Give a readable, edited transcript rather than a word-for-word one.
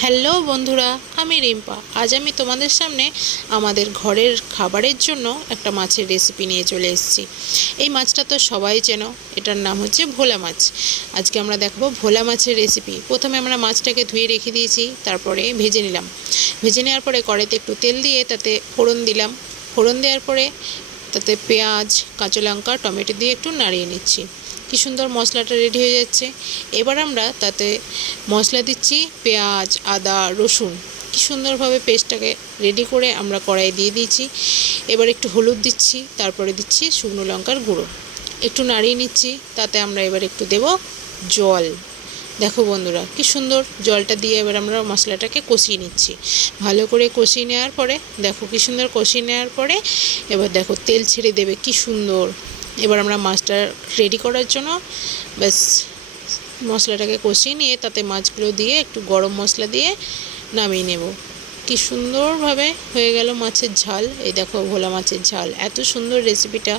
Hello বন্ধুরা, আমি রিম্পা। আজ আমি তোমাদের সামনে আমাদের ঘরের খাবারের জন্য একটা মাছের রেসিপি নিয়ে চলে এসেছি। এই মাছটা তো সবাই চেনো, এটার নাম হচ্ছে ভোলা মাছ। আজকে আমরা দেখবো ভোলা মাছের রেসিপি। প্রথমে আমরা মাছটাকে ধুয়ে রেখে দিয়েছি, তারপরে ভেজে নিলাম। ভেজে নেওয়ার পরে কড়াইতে একটু তেল দিয়ে তাতে ফোড়ন দিলাম। ফোড়ন দেওয়ার পরে তাতে পেঁয়াজ, কাঁচা লঙ্কা, টমেটো দিয়ে একটু নাড়িয়ে নিচ্ছি। কি সুন্দর মশলাটা রেডি হয়ে যাচ্ছে। এবার আমরা তাতে মশলা দিচ্ছি, পেঁয়াজ, আদা, রসুন। কি সুন্দরভাবে পেস্টটাকে রেডি করে আমরা কড়াইয়ে দিয়ে দিয়েছি। এবার একটু হলুদ দিচ্ছি, তারপরে দিচ্ছি শুকনো লঙ্কার গুঁড়ো। একটু নাড়িয়ে নিচ্ছি। তাতে আমরা এবার একটু দেব জল। দেখো বন্ধুরা, কি সুন্দর জলটা দিয়ে এবার আমরা মশলাটাকে কষিয়ে নিচ্ছি। ভালো করে কষিয়ে নেওয়ার পরে দেখো কি সুন্দর কষিয়ে নেওয়ার পরে এবার দেখো তেল ছেড়ে দেবে কি সুন্দর। এবার আমরা মাছটা রেডি করার জন্য ব্যাস মশলাটাকে কষিয়ে নিয়ে তাতে মাছগুলো দিয়ে একটু গরম মশলা দিয়ে নামিয়ে নেব। কি সুন্দরভাবে হয়ে গেল মাছের ঝাল। এই দেখো ভোলা মাছের ঝাল। এত সুন্দর রেসিপিটা